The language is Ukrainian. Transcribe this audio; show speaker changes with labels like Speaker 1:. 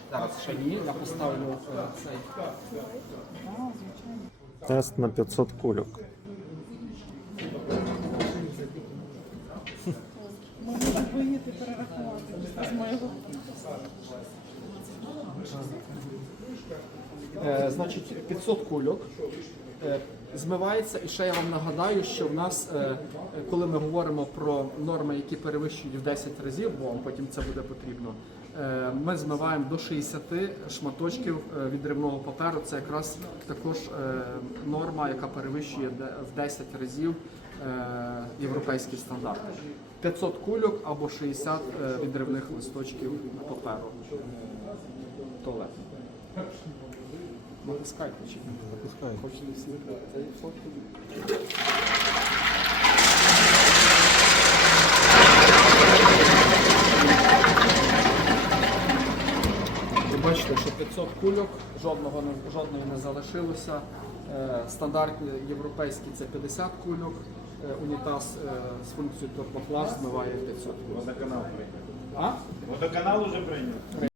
Speaker 1: Зараз ще ні, я поставлю цей.
Speaker 2: Тест на 500 кульок.
Speaker 3: Можна виїти перерахувати з моєго.
Speaker 1: Значить, 500 кульок змивається. І ще я вам нагадаю, що в нас, коли ми говоримо про норми, які перевищують в 10 разів, бо вам потім це буде потрібно, ми змиваємо до 60 шматочків відривного паперу. Це якраз також норма, яка перевищує в 10 разів європейські стандарти. 500 кульок або 60 відривних листочків паперу туалетного. Натискайте чи ні?
Speaker 2: Запускаю.
Speaker 1: Хочете всі цей фотку? Ви бачите, що 500 кульок, жодної не залишилося. Стандарт європейський це 50 кульок. Унітаз з функцією турбофлаш змиває 500 кульок.
Speaker 4: Водоканал прийняв.
Speaker 1: А?
Speaker 4: Водоканал уже прийняв.